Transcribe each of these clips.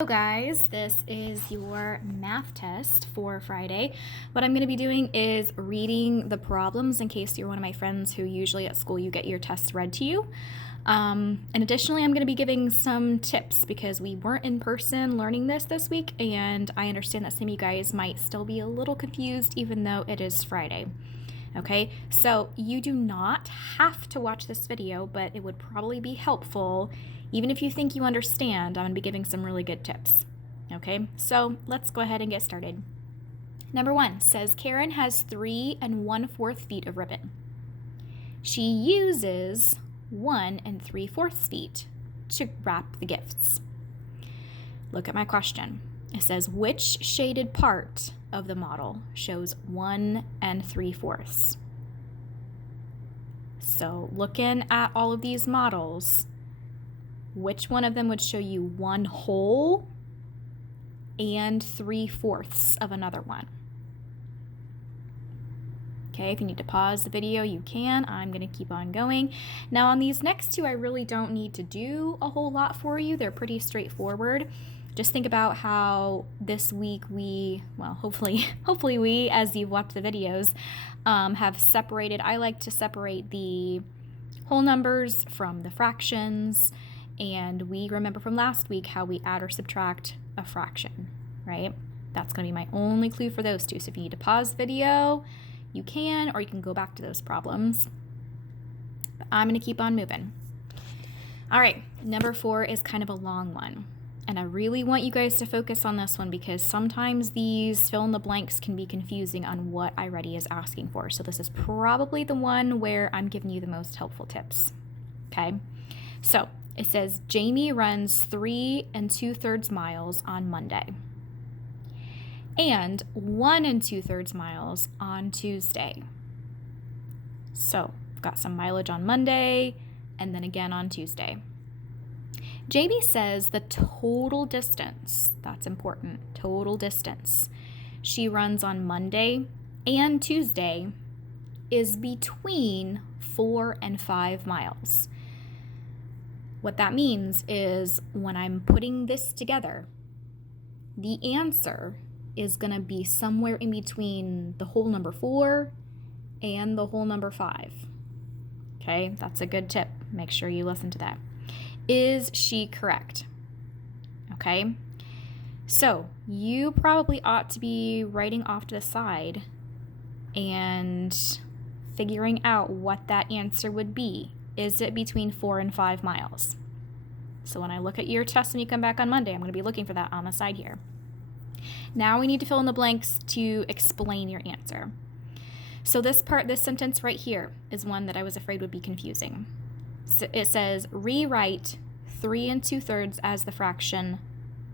Hello guys, this is your math test for Friday. What I'm going to be doing is reading the problems in case you're one of my friends who usually at school you get your tests read to you. And additionally, I'm going to be giving some tips because we weren't in person learning this week, and I understand that some of you guys might still be a little confused even though it is Friday. Okay, so you do not have to watch this video, but it would probably be helpful. Even if you think you understand, I'm going to be giving some really good tips. Okay, so let's go ahead and get started. Number 1 says Karen has 3 1/4 feet of ribbon. She uses 1 3/4 feet to wrap the gifts. Look at my question. It says, which shaded part of the model shows 1 3/4? So looking at all of these models, which one of them would show you 1 whole and 3/4 of another one? Okay, if you need to pause the video, you can. I'm going to keep on going. Now on these next two, I really don't need to do a whole lot for you. They're pretty straightforward. Just think about how this week hopefully we, as you've watched the videos, have separated. I like to separate the whole numbers from the fractions. And we remember from last week how we add or subtract a fraction, right? That's going to be my only clue for those two. So if you need to pause the video, you can, or you can go back to those problems. But I'm going to keep on moving. All right, number 4 is kind of a long one. And I really want you guys to focus on this one because sometimes these fill in the blanks can be confusing on what iReady is asking for. So this is probably the one where I'm giving you the most helpful tips. Okay, so it says Jamie runs 3 2/3 miles on Monday and 1 2/3 miles on Tuesday. So I've got some mileage on Monday and then again on Tuesday. Jamie says the total distance, that's important, total distance, she runs on Monday and Tuesday is between 4 and 5 miles. What that means is when I'm putting this together, the answer is going to be somewhere in between the whole number 4 and the whole number 5. Okay, that's a good tip. Make sure you listen to that. Is she correct? Okay, so you probably ought to be writing off to the side and figuring out what that answer would be. Is it between 4 and 5 miles? So when I look at your test and you come back on Monday, I'm going to be looking for that on the side here. Now we need to fill in the blanks to explain your answer. So this sentence right here is one that I was afraid would be confusing. So it says, rewrite 3 2/3 as the fraction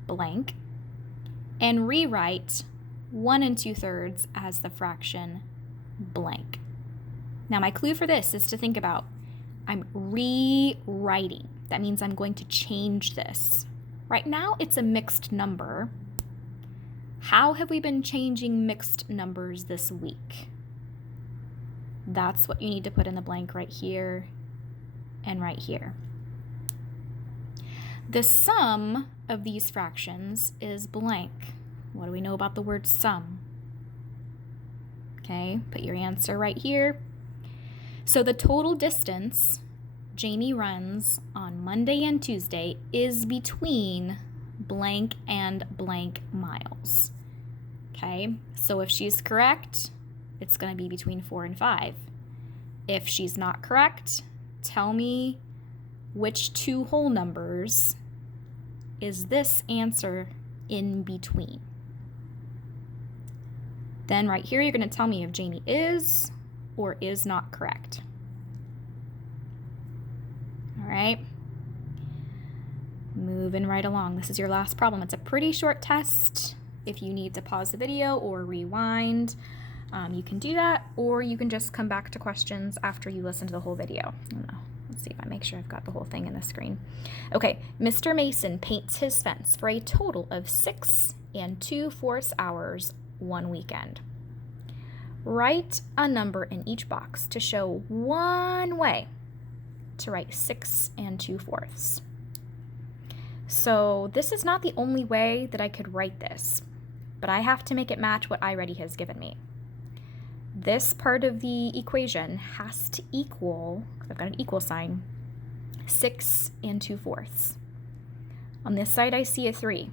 blank and rewrite 1 2/3 as the fraction blank. Now my clue for this is to think about, I'm rewriting. That means I'm going to change this. Right now it's a mixed number. How have we been changing mixed numbers this week? That's what you need to put in the blank right here and right here. The sum of these fractions is blank. What do we know about the word sum? Okay, put your answer right here. So the total distance Jamie runs on Monday and Tuesday is between blank and blank miles. Okay, so if she's correct, it's going to be between 4 and 5. If she's not correct, tell me which 2 whole numbers is this answer in between. Then right here, you're going to tell me if Jamie is or is not correct. All right, moving right along. This is your last problem. It's a pretty short test. If you need to pause the video or rewind, you can do that, or you can just come back to questions after you listen to the whole video. I don't know. Let's see if I make sure I've got the whole thing in the screen. Okay, Mr. Mason paints his fence for a total of 6 2/4 hours one weekend. Write a number in each box to show one way to write 6 2/4. So this is not the only way that I could write this, but I have to make it match what iReady has given me. This part of the equation has to equal, because I've got an equal sign, 6 2/4. On this side, I see a 3.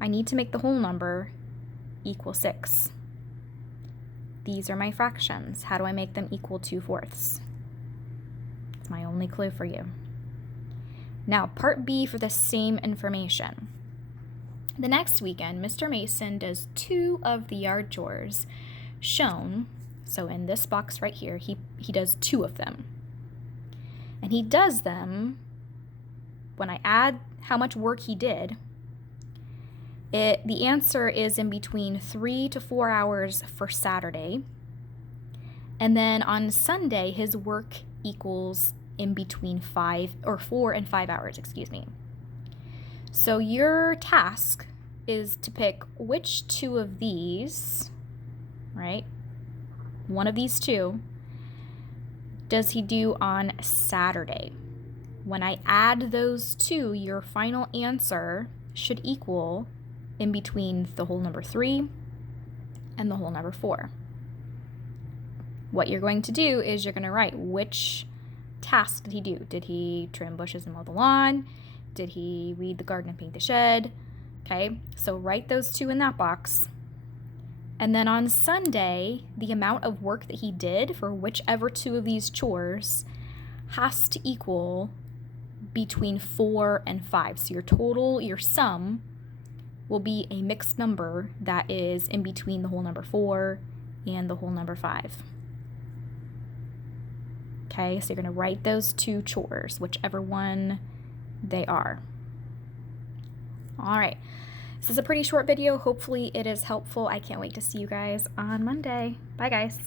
I need to make the whole number equal 6. These are my fractions. How do I make them equal 2/4? It's my only clue for you. Now, part B for the same information. The next weekend, Mr. Mason does 2 of the yard chores shown. So in this box right here, he does 2 of them. And he does them, when I add how much work he did, the answer is in between 3 to 4 hours for Saturday. And then on Sunday, his work equals in between 4 and 5 hours, So your task is to pick which 2 of these, right? One of these 2 does he do on Saturday. When I add those 2, your final answer should equal in between the whole number 3 and the whole number 4. What you're going to do is you're going to write which task did he do. Did he trim bushes and mow the lawn? Did he weed the garden and paint the shed? Okay, so write those 2 in that box. And then on Sunday, the amount of work that he did for whichever 2 of these chores has to equal between 4 and 5. So your total, your sum, will be a mixed number that is in between the whole number 4 and the whole number 5. Okay, so you're going to write those 2 chores, whichever one they are. All right. This is a pretty short video. Hopefully it is helpful. I can't wait to see you guys on Monday. Bye, guys.